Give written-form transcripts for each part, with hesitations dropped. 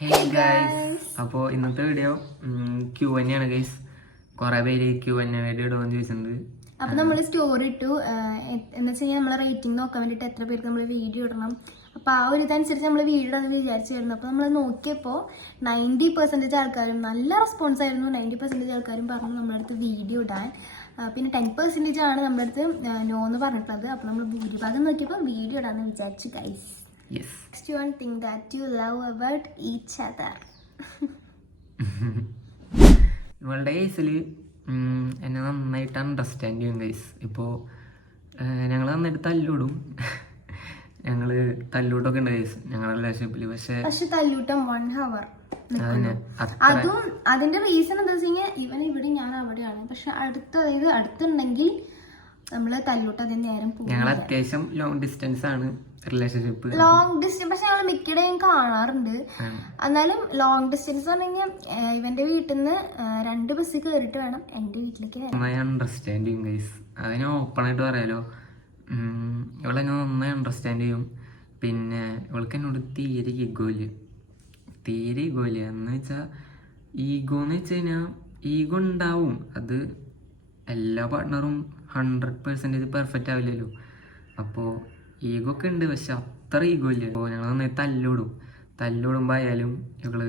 Hey guys, അപ്പോൾ ഇന്നത്തെ video Q&A ആണ് ഗൈസ്. കുറെ പേര് Q&A വീഡിയോ ഇടുമെന്ന് ചോദിച്ചിട്ടുണ്ട്. അപ്പൊ നമ്മൾ സ്റ്റോറി ഇട്ടു എന്ന് വെച്ച് കഴിഞ്ഞാൽ നമ്മളെ റേറ്റിംഗ് നോക്കാൻ വേണ്ടിട്ട് എത്ര പേർക്ക് നമ്മൾ വീഡിയോ ഇടണം. അപ്പൊ ആ ഒരു ഇതനുസരിച്ച് നമ്മൾ വീഡിയോ ഇടാന്ന് വിചാരിച്ചിരുന്നു. അപ്പൊ നമ്മൾ നോക്കിയപ്പോ 90% ആൾക്കാരും നല്ല റെസ്പോൺസ് ആയിരുന്നു. 90% ആൾക്കാരും പറഞ്ഞു നമ്മുടെ അടുത്ത് വീഡിയോ ഇടാൻ. പിന്നെ 10% ആണ് നമ്മുടെ അടുത്ത് നോ എന്ന് പറഞ്ഞിട്ടുള്ളത്. അപ്പൊ നമ്മൾ ഭൂരിഭാഗം നോക്കിയപ്പോൾ വീഡിയോ ഇടാന്ന് വിചാരിച്ചു guys. Next one thing that you love about each other. ഇവളുടെ കേസിൽ എന്നെ നന്നായിട്ട് അണ്ടർസ്റ്റാൻഡ് ചെയ്യും ഗൈസ്. ഇപ്പോൾ ഞങ്ങൾ നന്നായിട്ട് തല്ലൂടും. ഞങ്ങൾ തല്ലൂട്ടൊക്കെ ഉണ്ട് ഗൈസ് ഞങ്ങളുടെ റിലേഷൻഷിപ്പിൽ. പക്ഷെ തല്ലൂട്ടം 1 hour. അതും അതിന്റെ റീസൺ എന്താ വെച്ച് കഴിഞ്ഞാൽ ഇവൻ ഇവിടെ ഞാൻ അവിടെയാണ്. പക്ഷെ അടുത്തുണ്ടെങ്കിൽ നമ്മള് തല്ലൂട്ട് അതിന് നേരം പോകും. ഞങ്ങൾ അത്യാവശ്യം ലോങ് ഡിസ്റ്റൻസ് ആണ് റിലേഷൻഷിപ്പ്. ലോങ് ഡിസ്റ്റൻസ് പക്ഷെ ഞങ്ങൾ മിക്കടെയും കാണാറുണ്ട്. എന്നാലും ലോങ് ഡിസ്റ്റൻസ് പറഞ്ഞു കഴിഞ്ഞാൽ ഇവന്റെ വീട്ടിൽ നിന്ന് 2 ബസ് കയറിയിട്ട് വേണം എന്റെ വീട്ടിലേക്ക് വരാൻ. നന്നായി അണ്ടർസ്റ്റാൻഡ് ചെയ്യും ഗൈസ്. അതിനെ ഓപ്പൺ ആയിട്ട് പറയാലോ. ഇവളെ ഞാൻ നന്നായി അണ്ടർസ്റ്റാൻഡ് ചെയ്യും. പിന്നെ ഇവൾക്ക് എന്നോട് തീരെ ഈഗോയില്ല എന്ന് വെച്ചാൽ ഈഗോ എന്ന് വെച്ച് കഴിഞ്ഞാൽ ഈഗോ ഉണ്ടാവും. അത് എല്ലാ പാർട്ട്ണറും 100% പെർഫെക്റ്റ് ആവില്ലല്ലോ. അപ്പോൾ ഈഗോ ഒക്കെ ഉണ്ട്, പക്ഷെ അത്ര ഈഗോ ഇല്ല. അപ്പോൾ ഞങ്ങൾ നന്നായി തല്ലുടുമ്പോൾ ആയാലും ഇവള്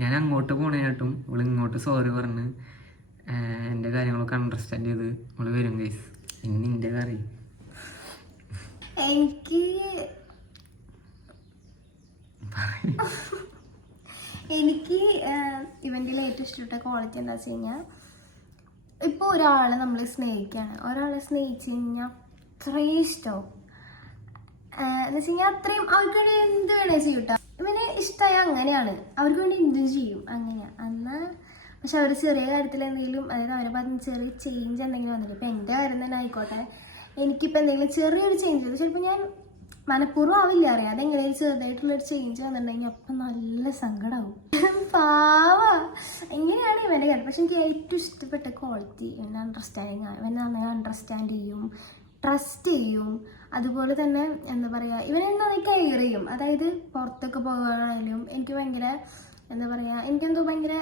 ഞാൻ അങ്ങോട്ട് പോണേനായിട്ടും ഇവള് ഇങ്ങോട്ട് സോറി പറഞ്ഞ് എൻ്റെ കാര്യങ്ങളൊക്കെ അണ്ടർസ്റ്റാൻഡ് ചെയ്ത് ഇവള് വരും ഗൈസ്. ഇനി നിന്റെ കാര്യം എനിക്ക് ഇവൻ്റെ ഏറ്റവും ഇഷ്ടപ്പെട്ട ക്വാളിറ്റി എന്താ വെച്ച് കഴിഞ്ഞാൽ ഇപ്പോൾ ഒരാളെ നമ്മൾ സ്നേഹിക്കുകയാണ്. ഒരാളെ സ്നേഹിച്ച് കഴിഞ്ഞാൽ അത്രയും ഇഷ്ടവും എന്ന് വെച്ച് കഴിഞ്ഞാൽ അത്രയും അവർക്ക് വേണ്ടി എന്ത് വേണേ ചെയ്യൂട്ടോ. ഇവന് ഇഷ്ടമായ അങ്ങനെയാണ്, അവർക്ക് വേണ്ടി എന്തും ചെയ്യും അങ്ങനെയാണ്. എന്നാൽ പക്ഷെ അവർ ചെറിയ കാര്യത്തിൽ എന്തെങ്കിലും, അതായത് അവരെ ഭാഗത്ത് ചെറിയ ചേഞ്ച് എന്തെങ്കിലും വന്നില്ല. ഇപ്പം എൻ്റെ കാര്യം തന്നെ ആയിക്കോട്ടെ, എനിക്കിപ്പോൾ എന്തെങ്കിലും ചെറിയൊരു ചേഞ്ച് ചെയ്തു ചിലപ്പോൾ ഞാൻ മനഃപൂർവ്വം ആവില്ല അറിയാം. അതെങ്ങനെയും ചെറുതായിട്ടുള്ളൊരു ചേഞ്ച് വന്നിട്ടുണ്ടെങ്കിൽ അപ്പം നല്ല സങ്കടമാവും. പാവാ എങ്ങനെയാണ് ഇവൻ്റെ കാര്യം. പക്ഷെ എനിക്ക് ഏറ്റവും ഇഷ്ടപ്പെട്ട ക്വാളിറ്റി ഇവൻ്റെ അണ്ടർസ്റ്റാൻഡിങ് ആണ്. ഇവനെ നന്നായി അണ്ടർസ്റ്റാൻഡ് ചെയ്യും, ട്രസ്റ്റ് ചെയ്യും. അതുപോലെ തന്നെ എന്താ പറയുക, ഇവനെ നന്നായി കെയർ ചെയ്യും. അതായത് പുറത്തൊക്കെ പോകുകയാണെങ്കിലും എനിക്ക് ഭയങ്കര എന്താ പറയുക, എനിക്കെന്തോ ഭയങ്കര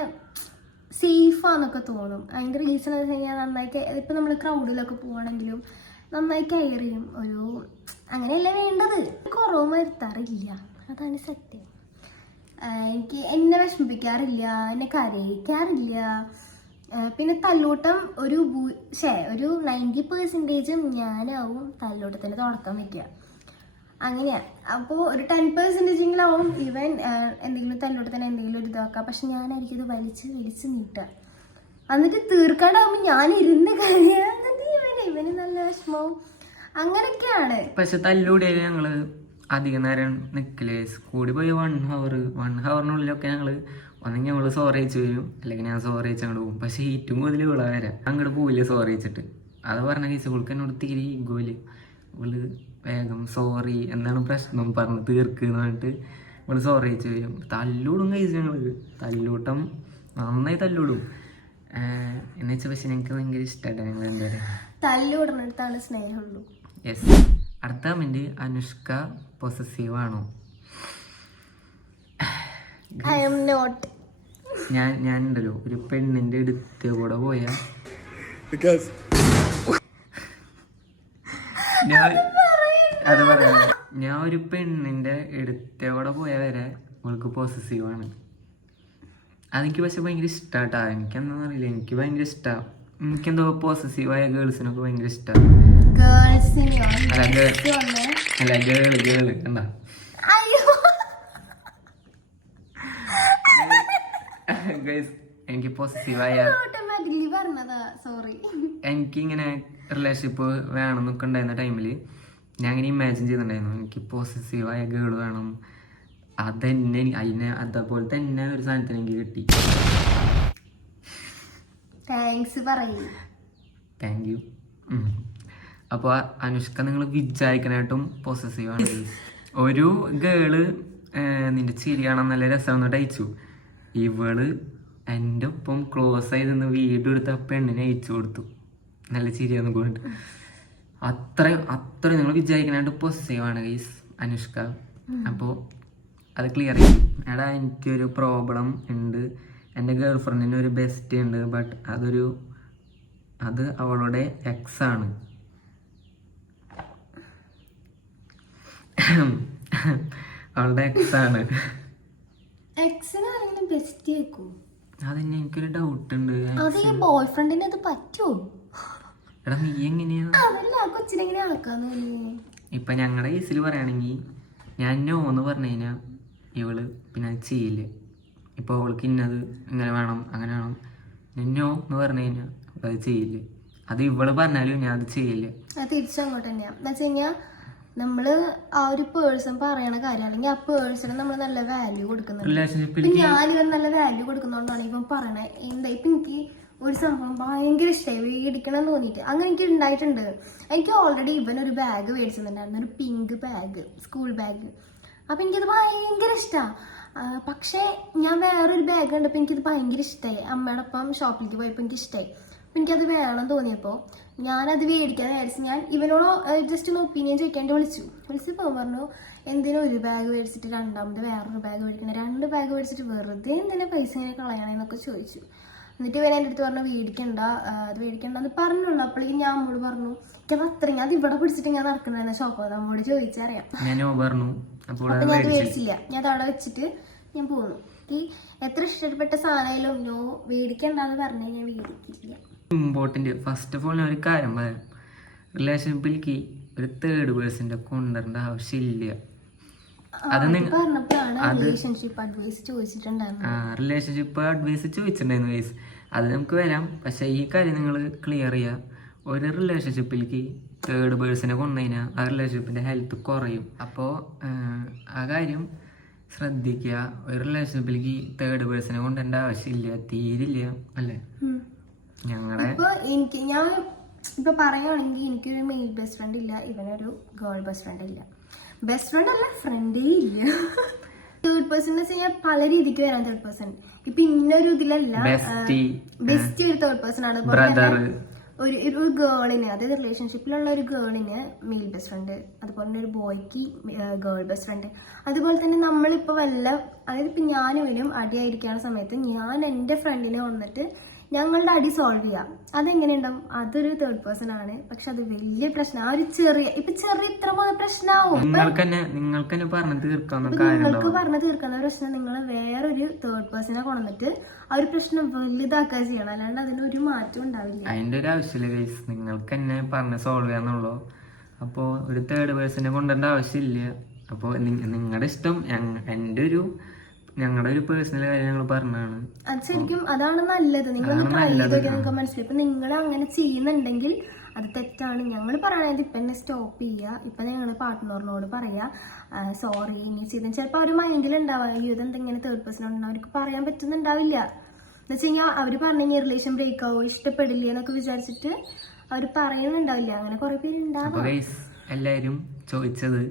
സേഫാന്നൊക്കെ തോന്നും. അതിൻ്റെ റീസൺ എന്ന് വെച്ച് കഴിഞ്ഞാൽ നന്നായി ഇപ്പം നമ്മൾ ക്രൗഡിലൊക്കെ പോവുകയാണെങ്കിലും നന്നായി കെയർ ചെയ്യും. ഒരു അങ്ങനെയല്ല വേണ്ടത്, കുറവും വരുത്താറില്ല. അതാണ് സത്യം. എനിക്ക് എന്നെ വിഷമിപ്പിക്കാറില്ല, എന്നെ കരയിക്കാറില്ല. പിന്നെ തല്ലൂട്ടം ഒരു 90% ഞാനാവും തല്ലൂട്ടത്തിന് തുടക്കം വയ്ക്കുക. അങ്ങനെയാണ്. അപ്പോൾ ഒരു 10% ആവും ഇവൻ എന്തെങ്കിലും തല്ലൂട്ടത്തിന് എന്തെങ്കിലും ഒരു ഇതാക്കുക. പക്ഷെ ഞാനായിരിക്കും ഇത് വലിച്ച് നീട്ടുക. എന്നിട്ട് തീർക്കാണ്ടാവുമ്പോൾ ഞാൻ ഇരുന്ന് കഴിയാൻ ഇവന് നല്ല വിഷമവും അങ്ങനെയൊക്കെയാണ്. പക്ഷെ തല്ലൂടെ ഞങ്ങള് അധികം നേരം നിൽക്കില്ലേ. കൂടി പോയി 1 ഹവറിനുള്ളിലൊക്കെ ഞങ്ങള് ഒന്നെങ്കിൽ ഞങ്ങള് സോറി അയച്ചു വരും, അല്ലെങ്കിൽ ഞാൻ സോറി അയച്ച് അങ്ങോട്ട് പോകും. പക്ഷെ ഏറ്റവും കൂടുതൽ ഇവളെ വരാം അങ്ങോട്ട് പോവില്ല സോറി അയച്ചിട്ട്. അത് പറഞ്ഞ കേസ് ഇവൾക്ക് എന്നോട് തീരെ ഈഗോയില്. ഇവള് വേഗം സോറി എന്താണ് പ്രശ്നം പറഞ്ഞ് തീർക്കുന്നു പറഞ്ഞിട്ട് ഇവള് സോറി അയച്ചു വരും. തല്ലൂടും കഴിച്ചു ഞങ്ങള്. തല്ലൂട്ടം നന്നായി തല്ലൂടും എന്ന് വെച്ചാൽ. പക്ഷെ ഞങ്ങൾക്ക് ഭയങ്കര ഇഷ്ടമായിട്ടാണ് ഞങ്ങൾ എന്തായാലും തല്ലൂടുന്നിടത്താണ് സ്നേഹമുള്ളൂ. യെസ്. അടുത്ത കമന്റ്, അനുഷ്ക പൊസസീവ് ആണോ? I am not. ഞാൻ ഉണ്ടല്ലോ ഒരു പെണ്ണിന്റെ അടുത്ത് കൂടെ പോയാ ഞാൻ ഒരു പെണ്ണിന്റെ അടുത്ത് കൂടെ പോയാൽ വരെ അവൾക്ക് പോസസീവ് ആണ്. അതെനിക്ക് പക്ഷെ ഭയങ്കര ഇഷ്ടാട്ടാ. എനിക്കെന്താന്ന് അറിയില്ല, എനിക്ക് ഭയങ്കര ഇഷ്ടമാണ്. എനിക്കെന്തോ പോസസീവായ ഗേൾസിനൊക്കെ ഭയങ്കര ഇഷ്ടമാണ്. അല്ല ഗേള് എന്താ എനിക്ക് പോസിറ്റീവായ എനിക്കിങ്ങനെ റിലേഷൻഷിപ്പ് വേണമെന്നൊക്കെ ഉണ്ടായിരുന്ന ടൈമിൽ ഞാൻ ഇങ്ങനെ ഇമാജിൻ ചെയ്തിട്ടുണ്ടായിരുന്നു എനിക്ക് പോസിറ്റീവായ ഗേൾ വേണം. അതെന്നെ അതേപോലെ തന്നെ ഒരു സാധനത്തിന് എനിക്ക് കിട്ടി. Thank you. അപ്പോൾ അനുഷ്ക നിങ്ങൾ വിചാരിക്കാനായിട്ടും പോസസീവാണ്. ഒരു ഗേള് നിന്റെ ചിരി കാണാൻ നല്ല രസമെന്നിട്ട് അയച്ചു. ഇവള് എൻ്റെ ഒപ്പം ക്ലോസ് ആയി നിന്ന് വീഡിയോ എടുത്ത പെണ്ണിനെ അയച്ചു കൊടുത്തു നല്ല ചിരിയാന്ന് കൊണ്ട്. അത്ര നിങ്ങൾ വിചാരിക്കാനായിട്ട് പോസസീവാണ് ഗൈസ് അനുഷ്ക. അപ്പോൾ അത് ക്ലിയർ ചെയ്യും. എടാ എനിക്കൊരു പ്രോബ്ലം ഉണ്ട്, എൻ്റെ ഗേൾ ഫ്രണ്ടിന് ഒരു ബെസ്റ്റ് ഉണ്ട്, ബട്ട് അത് അവളുടെ എക്സാണ്. അവളുടെ എക്സാണ്. എക്സിന് ആരെങ്കിലും ബെസ്റ്റ് ആക്കും? അതന്നെ എനിക്കൊരു ഡൗട്ട് ഉണ്ട്. അത് ഈ ബോയ് ഫ്രണ്ടിന് അത് പറ്റുമോ? എടാ നീ എങ്ങനെയാ അതല്ല കൊച്ചിനെങ്ങനെ ആക്കാന്ന് തോന്നി. ഇപ്പം ഞങ്ങളുടെ കേസിൽ പറയുകയാണെങ്കിൽ ഞാൻ നോ എന്ന് പറഞ്ഞു കഴിഞ്ഞാൽ ഇവള് പിന്നെ അത് ചെയ്യില്ല. ഇപ്പോൾ അവൾക്ക് ഇന്നത് ഇങ്ങനെ വേണം അങ്ങനെ വേണം, ഞാൻ നോ എന്ന് പറഞ്ഞു കഴിഞ്ഞാൽ അത് ചെയ്യില്ല. അത് ഇവള് പറഞ്ഞാലും ഞാൻ അത് ചെയ്യില്ല. അത് തിരിച്ചങ്ങോട്ട് തന്നെയാണ്. എന്താ വെച്ച് കഴിഞ്ഞാൽ നമ്മൾ ആ ഒരു പേഴ്സൺ പറയണ കാര്യം അല്ലെങ്കിൽ ആ പേഴ്സണ് നമ്മൾ നല്ല വാല്യൂ കൊടുക്കുന്നുണ്ട്. റിലേഷൻഷിപ്പിൽ ഞാനിവൻ നല്ല വാല്യൂ കൊടുക്കുന്നതുകൊണ്ടാണ് ഇവൻ പറയണത്. എന്താ ഇപ്പം എനിക്ക് ഒരു സംഭവം ഭയങ്കര ഇഷ്ടമായി മേടിക്കണം എന്ന് തോന്നിയിട്ട് അങ്ങനെ എനിക്ക് ഉണ്ടായിട്ടുണ്ട്. എനിക്ക് ഓൾറെഡി ഇവനൊരു ബാഗ് മേടിച്ചിട്ടുണ്ടായിരുന്നു, ഒരു പിങ്ക് ബാഗ്, സ്കൂൾ ബാഗ്. അപ്പം എനിക്കത് ഭയങ്കര ഇഷ്ടമാണ്. പക്ഷേ ഞാൻ വേറൊരു ബാഗ് കണ്ടപ്പോൾ എനിക്കത് ഭയങ്കര ഇഷ്ടമായി. അമ്മയുടെ ഒപ്പം ഷോപ്പിലേക്ക് പോയപ്പോൾ എനിക്ക് ഇഷ്ടമായി. അപ്പം എനിക്കത് വേണം തോന്നിയപ്പോൾ ഞാനത് മേടിക്കാൻ വിചാരിച്ചു. ഞാൻ ഇവനോട് ജസ്റ്റ് ഒന്ന് ഒപ്പീനിയൻ ചോദിക്കാണ്ട് വിളിച്ചപ്പോൾ പറഞ്ഞു, എന്തിനും ഒരു ബാഗ് മേടിച്ചിട്ട് രണ്ടാമത് വേറൊരു ബാഗ് മേടിക്കണം, 2 ബാഗ് മേടിച്ചിട്ട് വെറുതെ എന്തിനാ പൈസ ഇങ്ങനെ കളയണമെന്നൊക്കെ ചോദിച്ചു. എന്നിട്ട് ഇവൻ എൻ്റെ അടുത്ത് പറഞ്ഞു അത് മേടിക്കണ്ടെന്ന് പറഞ്ഞുള്ളൂ. അപ്പോഴേക്കും ഞാൻ അമ്മോട് പറഞ്ഞു, എനിക്ക് അത്രയും അത് ഇവിടെ പിടിച്ചിട്ട് ഞാൻ നടക്കണമെന്ന ഷോപ്പ് അമ്മോട് ചോദിച്ചറിയാം. അപ്പം ഞാൻ അത് മേടിച്ചില്ല. ഞാൻ അത് അവിടെ വെച്ചിട്ട് ഞാൻ പോന്നു. ഈ എത്ര ഇഷ്ടപ്പെട്ട സാധനമായാലും നോ മേടിക്കണ്ടെന്ന് പറഞ്ഞാൽ ഞാൻ മേടിക്കില്ല. ഇമ്പോർട്ടൻറ്റ് ഫസ്റ്റ് ഓഫ് ഓൾ ഞാൻ ഒരു കാര്യം പറയാം, റിലേഷൻഷിപ്പിലേക്ക് ഒരു തേർഡ് പേഴ്സൻ്റെ കൊണ്ടുവരേണ്ട ആവശ്യമില്ല. അത് റിലേഷൻഷിപ്പ് അഡ്വൈസ് ചോദിച്ചിട്ടുണ്ടായിരുന്നു ഗൈസ്, അത് നമുക്ക് വരാം. പക്ഷെ ഈ കാര്യം നിങ്ങൾ ക്ലിയർ ചെയ്യുക. ഒരു റിലേഷൻഷിപ്പിലേക്ക് തേർഡ് പേഴ്സണെ കൊണ്ടുകഴിഞ്ഞാൽ ആ റിലേഷൻഷിപ്പിൻ്റെ ഹെൽത്ത് കുറയും. അപ്പോൾ ആ കാര്യം ശ്രദ്ധിക്കുക. ഒരു റിലേഷൻഷിപ്പിലേക്ക് തേർഡ് പേഴ്സണെ കൊണ്ടുവരേണ്ട ആവശ്യമില്ല, തീരില്ല അല്ലേ? ഞങ്ങളെ ഞാൻ ഇപ്പൊ പറയുകയാണെങ്കിൽ എനിക്കൊരു മെയിൽ ബെസ്റ്റ് ഫ്രണ്ട് ഇല്ല, ഇവനൊരു ഗേൾ ബെസ്റ്റ് ഫ്രണ്ട് ഇല്ല. ബെസ്റ്റ് ഫ്രണ്ട് അല്ല, ഫ്രണ്ടേ ഇല്ല. തേർഡ് പേഴ്സൺ എന്ന് വെച്ച് കഴിഞ്ഞാൽ പല രീതിക്ക് വരാൻ തേർഡ് പേഴ്സൺ. ഇപ്പൊ ഇന്നൊരു ഇതിലല്ല, ബെസ്റ്റ് ഒരു തേർഡ് പേഴ്സൺ ആണ്. ഒരു ഗേളിന്, അതായത് റിലേഷൻഷിപ്പിലുള്ള ഒരു ഗേളിന് മെയിൽ ബെസ്റ്റ് ഫ്രണ്ട്, അതുപോലെ തന്നെ ഒരു ബോയ്ക്ക് ഗേൾ ബെസ്റ്റ് ഫ്രണ്ട്. അതുപോലെ തന്നെ നമ്മളിപ്പോൾ അതായത് ഇപ്പം ഞാനും അടിയായിരിക്കുന്ന സമയത്ത് ഞാൻ എൻ്റെ ഫ്രണ്ടിനെ വന്നിട്ട് ഞങ്ങളുടെ അടി സോൾവ് ചെയ്യാം. അതെങ്ങനെ ഉണ്ടാവും? അതൊരു തേർഡ് പേഴ്സൺ ആണ്. പക്ഷെ അത് വലിയ പ്രശ്നം. ആ ഒരു ചെറിയ ഇത്ര പോലെ പ്രശ്നമാവും. നിങ്ങൾക്ക് പറഞ്ഞു തീർക്കാവുന്ന പ്രശ്നം നിങ്ങൾ വേറൊരു തേർഡ് പേഴ്സണെ കൊണ്ടുവന്നിട്ട് ആ ഒരു പ്രശ്നം വലുതാക്കുക ചെയ്യണം. അല്ലാണ്ട് അതിനൊരു മാറ്റം ഉണ്ടാവില്ല. അതിന്റെ ഒരു ആവശ്യമില്ല ഗൈസ്, നിങ്ങൾക്ക് തന്നെ പറഞ്ഞ് സോൾവ് ചെയ്യാന്നുള്ളൂ. അപ്പോൾ ഒരു തേർഡ് പേഴ്സണെ കൊണ്ടുവരേണ്ട ആവശ്യമില്ല. അപ്പോൾ നിങ്ങളുടെ ഇഷ്ടം. ഞങ്ങളുടെ ഒരു പേഴ്സണൽ കാര്യം ഞങ്ങൾ പറഞ്ഞാണ്. അത് ശരിക്കും അതാണ് നല്ലത്. നിങ്ങളൊന്ന് ട്രൈ ചെയ്തൊക്കെ നിങ്ങൾക്ക് മനസ്സിലായി. ഇപ്പൊ നിങ്ങൾ അങ്ങനെ ചെയ്യുന്നുണ്ടെങ്കിൽ അത് തെറ്റാണ്. ഞങ്ങൾ പറയണത് ഇപ്പം തന്നെ സ്റ്റോപ്പ് ചെയ്യുക. ഇപ്പം ഞങ്ങൾ പാർട്ട്ണറിനോട് പറയുക, സോറി ഇനി ചെയ്ത. ചിലപ്പോൾ അവർ മൈൻഡിൽ ഉണ്ടാവുക, ഇതെന്തെങ്കിലും തേർഡ് പേഴ്സൺ ഉണ്ടെങ്കിൽ അവർക്ക് പറയാൻ പറ്റുന്നുണ്ടാവില്ല. എന്ന് വെച്ച് കഴിഞ്ഞാൽ അവർ പറഞ്ഞു കഴിഞ്ഞാൽ റിലേഷൻ ബ്രേക്ക് ആവോ, ഇഷ്ടപ്പെടില്ല എന്നൊക്കെ വിചാരിച്ചിട്ട് അവർ പറയുന്നുണ്ടാവില്ല. അങ്ങനെ കുറെ പേര് ഉണ്ടാവും. എല്ലാവരും ചോദിച്ചത്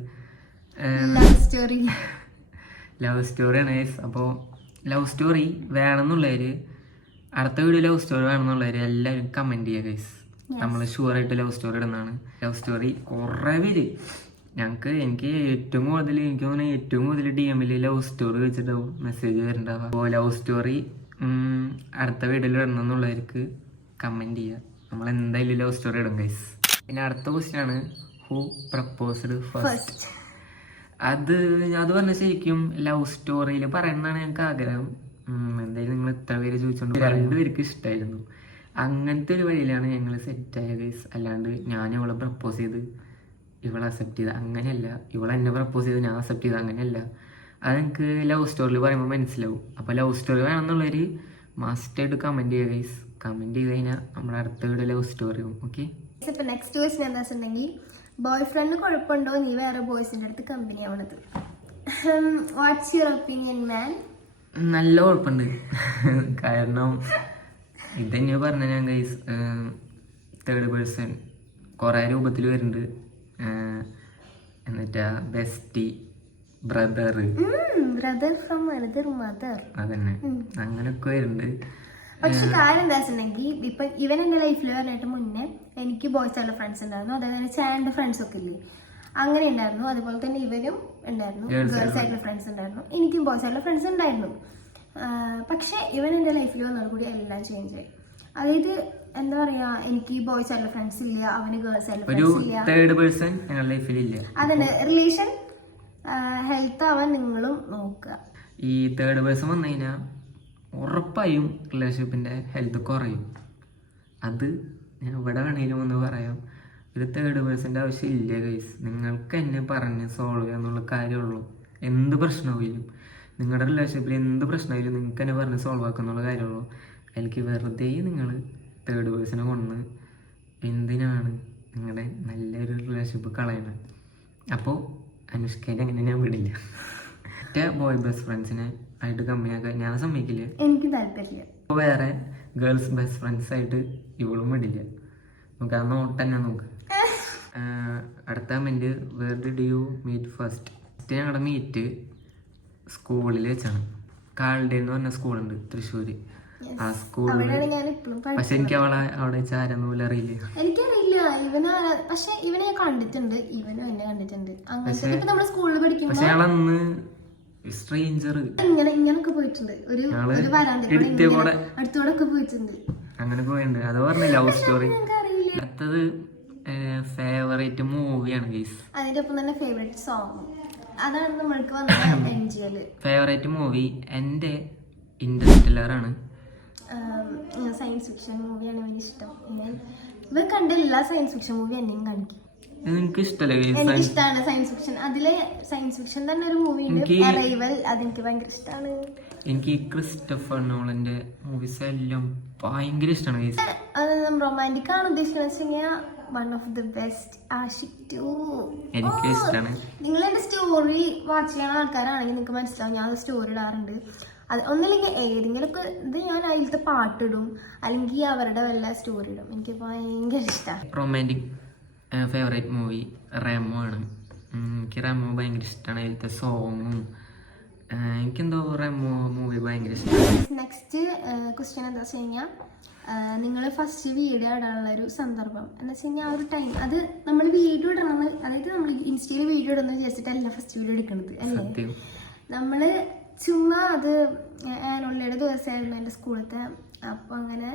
ലവ് സ്റ്റോറിയാണ് ഗൈസ്. അപ്പോൾ ലവ് സ്റ്റോറി വേണമെന്നുള്ളവർ, അടുത്ത വീഡിയോ ലവ് സ്റ്റോറി വേണമെന്നുള്ളവർ എല്ലാവരും കമൻറ്റ് ചെയ്യുക ഗൈസ്. നമ്മൾ ഷുവറായിട്ട് ലവ് സ്റ്റോറി ഇടുന്നതാണ്. ലവ് സ്റ്റോറി കുറേ പേര് എനിക്ക് ഏറ്റവും കൂടുതൽ DM-ൽ ലവ് സ്റ്റോറി വെച്ചിട്ടാവും മെസ്സേജ് വരണ്ടാവുക. അപ്പോൾ ലവ് സ്റ്റോറി അടുത്ത വീഡിയോയിൽ ഇടണമെന്നുള്ളവർക്ക് കമൻറ്റ് ചെയ്യുക. നമ്മൾ എന്തായാലും ലവ് സ്റ്റോറി ഇടും ഗൈസ്. പിന്നെ അടുത്ത ക്വസ്റ്റ്യൻ ആണ്, ഹൂ പ്രപ്പോസ്ഡ് ഫസ്റ്റ്. അത് പറഞ്ഞ ശരിക്കും ലവ് സ്റ്റോറിയിൽ പറയുന്നതാണ് ഞങ്ങൾക്ക് ആഗ്രഹം. എന്തായാലും നിങ്ങൾ ഇത്ര പേര് ചോദിച്ചോണ്ട് 2 പേർക്ക് ഇഷ്ടമായിരുന്നു. അങ്ങനത്തെ ഒരു വഴിയിലാണ് ഞങ്ങൾ സെറ്റായ ഗൈസ്. അല്ലാണ്ട് ഞാൻ ഇവളെ പ്രപ്പോസ് ചെയ്ത് ഇവളെ അക്സെപ്റ്റ് ചെയ്ത് അങ്ങനെയല്ല, ഇവളെന്നെ പ്രപ്പോസ് ചെയ്ത് ഞാൻ അക്സെപ്റ്റ് ചെയ്ത് അങ്ങനെയല്ല. അത് ഞങ്ങൾക്ക് ലവ് സ്റ്റോറിയിൽ പറയുമ്പോൾ മനസ്സിലാവും. അപ്പോൾ ലവ് സ്റ്റോറി വേണമെന്നുള്ളവർ മസ്റ്റായിട്ട് കമൻറ്റ് ചെയ്യുക ഗൈസ്. കമൻറ്റ് ചെയ്ത് കഴിഞ്ഞാൽ നമ്മുടെ അടുത്ത വീഡിയോ ലവ് സ്റ്റോറി ആവും. ഓക്കെ, നെക്സ്റ്റ് ക്വസ്റ്റ്യൻ എന്താ വെച്ചിട്ടുണ്ടെങ്കിൽ, ബോയ് ഫ്രണ്ട് കുഴപ്പമുണ്ടോ നീ വേറെ ബോയ്സിൻ്റെ അടുത്ത് കമ്പനി ആവണത്? വാട്ട്സ് യുവർ ഒപ്പീനിയൻ മാൻ? നല്ല കുഴപ്പമുണ്ട്. കാരണം ഇതന്നെ പറഞ്ഞ ഞാൻ ഗൈസ്, തേർഡ് പേഴ്സൺ കുറേ രൂപത്തിൽ വരുന്നുണ്ട്. എന്നിട്ടാ bestie, brother from another mother, അതന്നെ അങ്ങനൊക്കെ വരുന്നുണ്ട്. പക്ഷെ കാര്യം എന്താ വെച്ചിട്ടുണ്ടെങ്കിൽ, ഇപ്പൊ ഇവൻ എന്റെ ലൈഫിൽ വരാനായിട്ട് മുന്നേ എനിക്ക് ബോയ്സ് ആയിട്ടുള്ള ഫ്രണ്ട്സ് ഉണ്ടായിരുന്നു. അതായത് ചാൻഡ് ഫ്രണ്ട്സ് ഒക്കെ ഇല്ലേ, അങ്ങനെ ഉണ്ടായിരുന്നു. അതുപോലെ തന്നെ ഇവനും ഉണ്ടായിരുന്നു, ഗേൾസ് ആയിട്ടുള്ള ഫ്രണ്ട്സ് ഉണ്ടായിരുന്നു, എനിക്കും ബോയ്സ് ആയിട്ടുള്ള ഫ്രണ്ട്സ് ഉണ്ടായിരുന്നു. പക്ഷെ ഇവൻ എൻ്റെ ലൈഫിൽ വന്നതോടുകൂടി എല്ലാം ചേഞ്ച് ആയി. അതായത് എന്താ പറയാ, എനിക്ക് ബോയ്സ് ആയിട്ടുള്ള ഫ്രണ്ട്സ് ഇല്ല, അവന് ഗേൾസ് ആയിട്ടുള്ള ഫ്രണ്ട്സ് ഇല്ല. അതന്നെ റിലേഷൻ ഹെൽത്ത് ആവാൻ നിങ്ങളും നോക്കുക. ഈ തേർഡ് പേഴ്സൺ വന്നു കഴിഞ്ഞാൽ ഉറപ്പായും റിലേഷൻഷിപ്പിന്റെ ഹെൽത്ത് കുറയും. അത് ഞാൻ ഇവിടെ വേണമെങ്കിലും ഒന്ന് പറയാം, ഒരു തേർഡ് പേഴ്സൻ്റെ ആവശ്യമില്ല ഗൈസ്. നിങ്ങൾക്ക് എന്നെ പറഞ്ഞ് സോൾവ് ചെയ്യാന്നുള്ള കാര്യമുള്ളൂ. എന്ത് പ്രശ്നമായാലും നിങ്ങളുടെ റിലേഷൻഷിപ്പിൽ എന്ത് പ്രശ്നമായാലും നിങ്ങൾക്ക് എന്നെ പറഞ്ഞ് സോൾവ് ആക്കുന്നുള്ള കാര്യമുള്ളൂ. അതിലേക്ക് വെറുതെ നിങ്ങൾ തേർഡ് പേഴ്സണെ കൊണ്ട് എന്തിനാണ് നിങ്ങളുടെ നല്ലൊരു റിലേഷൻഷിപ്പ് കളയണത്? അപ്പോൾ അനുഷ്കേനെ അങ്ങനെ ഞാൻ വിടില്ല. മറ്റേ ബോയ് ബെസ്റ്റ് ഫ്രണ്ട്സിനെ ആയിട്ട് കമ്പനിയാക്കാൻ ഞാൻ സമ്മതിക്കില്ല, എനിക്ക് താല്പര്യമില്ല. അപ്പോൾ വേറെ ഗേൾസ് ബെസ്റ്റ് ഫ്രണ്ട്സ് ആയിട്ട് ഇവളും വിടില്ല. നമുക്ക് ആ നോട്ട് തന്നെ നോക്ക്. അടുത്ത comment, where did you meet first? ഞങ്ങളുടെ മീറ്റ് സ്കൂളിൽ വെച്ചാണ്. കാൾഡേ എന്ന് പറഞ്ഞ സ്കൂളുണ്ട് തൃശ്ശൂർ. ആ സ്കൂളിൽ പക്ഷെ എനിക്ക് അവളെ അവിടെ വെച്ച് ആരെന്ന് പോലും അറിയില്ല. എനിക്കറിയില്ല ഇവനെ, പക്ഷെ ഇവനെ ഞാൻ കണ്ടിട്ടുണ്ട്, ഇവനും എന്നെ കണ്ടിട്ടുണ്ട്. അങ്ങനത്തെ നമ്മുടെ സ്കൂളിൽ പഠിക്കുമ്പോൾ പക്ഷെ ഞങ്ങളന്ന് സ്ട്രേഞ്ചർ ഇങ്ങനൊക്കെ പോയിട്ടുണ്ട്, ഒരു അടുത്തോടെ ഒക്കെ പോയിട്ടുണ്ട്. അങ്ങനെ പോയിട്ടുണ്ട്. അത് പറഞ്ഞ ലവ് സ്റ്റോറി. അടുത്തത് ഫേവറേറ്റ് മൂവിയാണ് ഗൈസ്. അതിന്റെ ഒപ്പം തന്നെ ഫേവറേറ്റ് സോങ്, അതാണ് നമ്മൾക്ക് വന്നത് എൻജിഎൽ. ഫേവറേറ്റ് മൂവി എൻ്റെ ഇന്റർസ്റ്റെല്ലറാണ്. സയൻസ് ഫിക്ഷൻ മൂവിയാണ് എനിക്ക് ഇഷ്ടം. ഇവ കണ്ട എല്ലാ സയൻസ് ഫിക്ഷൻ മൂവി എന്നെയും കാണിക്കും. എനിക്ക് ഇഷ്ടമല്ലേ? എനിക്ക് ഇഷ്ടമാണ് സയൻസ് ഫിക്ഷൻ. അതിലെ സയൻസ് ഫിക്ഷൻ തന്നെ ഒരു മൂവി ഉണ്ട്, അറൈവൽ. അതെനിക്ക് ഭയങ്കര ഇഷ്ടമാണ്. എനിക്ക് ക്രിസ്റ്റഫർ നോളന്റെ മൂവീസ് എല്ലാം ഭയങ്കര ഇഷ്ടമാണ്. റൊമാൻറ്റിക് ആണ് ഉദ്ദേശിക്കുന്നത്, one of the best Aashiqui 2 എനിക്ക് ഇഷ്ടമാണ്. നിങ്ങൾ എന്റെ സ്റ്റോറി വാച്ച് ചെയ്യുന്ന ആൾക്കാരാണെങ്കിൽ നിങ്ങൾക്ക് മനസ്സിലാവും, ഞാൻ സ്റ്റോറി ഇടാറുണ്ട്. അത് ഒന്നില്ലെങ്കിൽ ഏതെങ്കിലും ഒക്കെ ഇത് ഞാൻ അതിലത്തെ പാട്ടിടും, അല്ലെങ്കിൽ അവരുടെ വല്ല സ്റ്റോറി ഇടും. എനിക്ക് ഭയങ്കര ഇഷ്ടമാണ്. റൊമാൻറ്റിക് ഫേവറേറ്റ് മൂവി റെമോ ആണ്. എനിക്ക് റെമോ ഭയങ്കര ഇഷ്ടമാണ്. അതിലത്തെ സോങ്ങും എനിക്കെന്തോ റെമോ മൂവി ഭയങ്കര ഇഷ്ടമാണ്. നെക്സ്റ്റ് ക്വസ്റ്റ്യൻ എന്താ വെച്ച് കഴിഞ്ഞാൽ, നിങ്ങൾ ഫസ്റ്റ് വീഡിയോ ഇടാനുള്ള ഒരു സന്ദർഭം എന്ന് വെച്ച് കഴിഞ്ഞാൽ ആ ഒരു ടൈം. അത് നമ്മൾ വീഡിയോ ഇടണം, അതായത് നമ്മൾ ഇൻസ്റ്റയിൽ വീഡിയോ ഇടുന്ന വിചാരിച്ചിട്ടല്ല ഫസ്റ്റ് വീഡിയോ എടുക്കുന്നത് അല്ലേ. നമ്മൾ ചുമ്മാ അത് ആനുവൽ ദിവസമായിരുന്നു എൻ്റെ സ്കൂളത്തെ. അപ്പോൾ അങ്ങനെ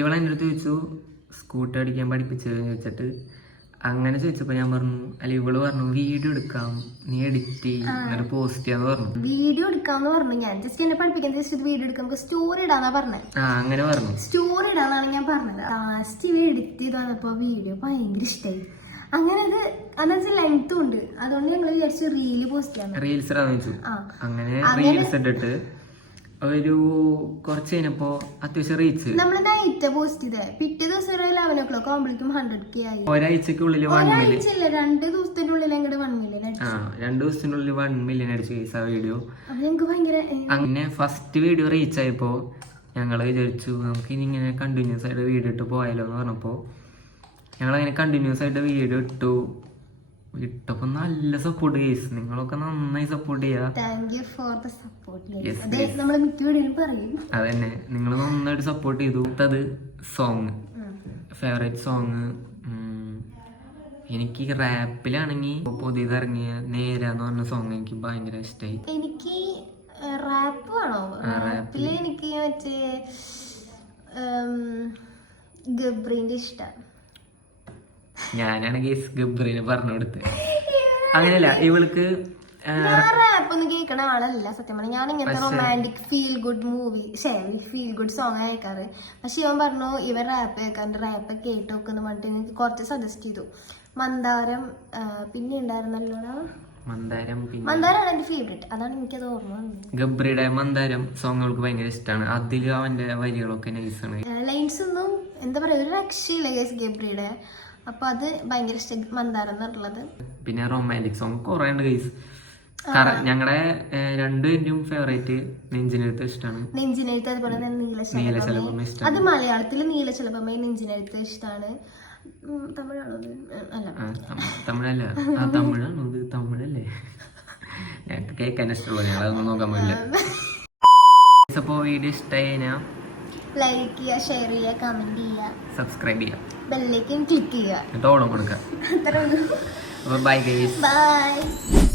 ഇവളെൻ്റെ അടുത്ത് ചോദിച്ചു സ്കൂട്ടർ അടിക്കാൻ പഠിപ്പിച്ചത് ചോദിച്ചിട്ട്, അങ്ങനെ ചോദിച്ചപ്പോൾ ഞാൻ പറഞ്ഞു, അല്ല ഇവള് പറഞ്ഞു വീഡിയോ എടുക്കാം, നീ എഡിറ്റ് ചെയ്ത് പോസ്റ്റ് ചെയ്യാന്ന് പറഞ്ഞു. വീഡിയോ എടുക്കാന്ന് പറഞ്ഞു. ഞാൻ ജസ്റ്റ് എന്നെ പഠിപ്പിക്കാൻ ജസ്റ്റ് വീഡിയോ എടുക്കാം, നമുക്ക് സ്റ്റോറി ഇടാന്നാ പറഞ്ഞത്. അങ്ങനെ പറഞ്ഞു, സ്റ്റോറി ഇടാന്നാണ് ഞാൻ പറഞ്ഞത്. ലാസ്റ്റ് എഡിറ്റ് ചെയ്ത് വന്നപ്പോൾ വീഡിയോ ഭയങ്കര ഇഷ്ടമായി. അങ്ങനെ അത് അതെന്ന് ലെങ്ത്തും ഉണ്ട്, അതുകൊണ്ട് ഞങ്ങൾ വിചാരിച്ചു റീല് പോസ്റ്റ് ചെയ്യാം. റീൽസ് ഇടാന്ന് വെച്ചു. അങ്ങനെ റീൽസ് ഇട്ടിട്ട് ഒരു കുറച്ച് കഴിഞ്ഞപ്പോ അത്യാവശ്യം റീച്ച് നമ്മള് നൈറ്റ് പോസ്റ്റ് ചെയ്തേ. പിറ്റേ ദിവസം 11 o'clock ആകുമ്പോഴേക്കും 100K ആയി. ഒരാഴ്ചക്കുള്ളിൽ 1 മില്യൺ, 2 ദിവസത്തിനുള്ളിൽ അങ്ങോട്ട് 1 മില്യൺ അടിച്ചു. 2 ദിവസത്തിനുള്ളിൽ 1 മില്യൺ അടിച്ചു ആ വീഡിയോ. അപ്പൊ ഞങ്ങക്ക് ഭയങ്കര. അങ്ങനെ ഫസ്റ്റ് വീഡിയോ റീച്ച് ആയപ്പോ ഞങ്ങൾ വിചാരിച്ചു നമുക്ക് ഇനി ഇങ്ങനെ കണ്ടിന്യൂസ് ആയിട്ട് വീഡിയോ ഇട്ട് പോയാലോ എന്ന് പറഞ്ഞപ്പോ ഞങ്ങളങ്ങനെ കണ്ടിന്യൂസ് ആയിട്ട് വീഡിയോ ഇട്ടപ്പോ നല്ല സപ്പോർട്ട് കേസ്. നിങ്ങളൊക്കെ നന്നായി സപ്പോർട്ട് ചെയ്യാ. അതന്നെ, നിങ്ങൾ നന്നായിട്ട് സപ്പോർട്ട് ചെയ്തു. അത് സോങ്, ഫേവറേറ്റ് സോങ് എനിക്ക് റാപ്പിലാണെങ്കിൽ പുതിയത് ഇറങ്ങിയ നേരാന്ന് പറഞ്ഞ സോങ് എനിക്ക് ഭയങ്കര ഇഷ്ടമായി. എനിക്ക് റാപ്പ് ആണോ? റാപ്പില് എനിക്ക് മറ്റേ ഗബ്രീന്റെ ഇഷ്ടം. ഞാനാണ് ഗേസ് ഗബ്രീനെ പറഞ്ഞു കൊടുത്ത്. അങ്ങനെയല്ല, ഇവൾക്ക് റാപ്പ് ഒന്നും കേൾക്കണ ആളല്ല സത്യം പറഞ്ഞാൽ. ഞാൻ ഇങ്ങനത്തെ romantic feel good movie feel good song കേൾക്കാറ്. പക്ഷെ ഇവൻ പറഞ്ഞു ഇവൻ റാപ്പ് കേൾക്കാറുണ്ട്, റാപ്പ് കേട്ട് നോക്കുന്ന പറഞ്ഞിട്ട് എനിക്ക് കുറച്ച് സജസ്റ്റ് ചെയ്തു. മന്ദാരം പിന്നെ ഉണ്ടായിരുന്നല്ലോടാ, മന്ദാരാണ് എന്റെ ഫേവറേറ്റ്. അതാണ് എനിക്കത് ഓർമ്മ വന്നത്. ഗബ്രിയുടെ മന്ദാരം സോങ് അവൾക്ക് ഭയങ്കര ഇഷ്ടമാണ്. അതിൽ അവന്റെ വരികളൊക്കെ നൈസാണ്. ലൈൻസ് ഒന്നും എന്താ പറയാ, ഒരു രക്ഷയില്ല ഗേസ് ഗബ്രിയുടെ. അപ്പൊ അത് ഭയങ്കര ഇഷ്ടം മന്ദാരം എന്നുള്ളത്. പിന്നെ റൊമാൻറ്റിക് സോങ് കുറെ ഉണ്ട് ഗൈസ്. ഞങ്ങളുടെ രണ്ടുപേരും ഫേവറേറ്റ് നെഞ്ചിനെഴുത്ത് ഇഷ്ടമാണ്. നെഞ്ചിനെഴുത്ത്, അതുപോലെ തന്നെ നീലശലഭം ഇഷ്ടമാണ്. അത് മലയാളത്തില് നീലശലഭമേ നെഞ്ചിനെഴുത്ത് ഇഷ്ടമാണ്. തമിഴാണോ? അല്ല, തമിഴല്ല. തമിഴാണോ? തമിഴല്ലേ? ഞങ്ങൾക്ക് കേൾക്കാൻ ഇഷ്ടമുള്ള ഞങ്ങളതൊന്നും നോക്കാൻ പറ്റില്ല. അപ്പോ വീഡിയോ ഇഷ്ടമായി ലൈക്ക് ചെയ്യുക, ഷെയർ ചെയ്യുക, കമന്റ് ചെയ്യുക, സബ്സ്ക്രൈബ് ചെയ്യുക, ബെല്ലിലേക്കും ക്ലിക്ക് ചെയ്യുക, ഓണം കൊടുക്കുക. അത്രേ ഉള്ളൂ. Bye guys. ബൈ.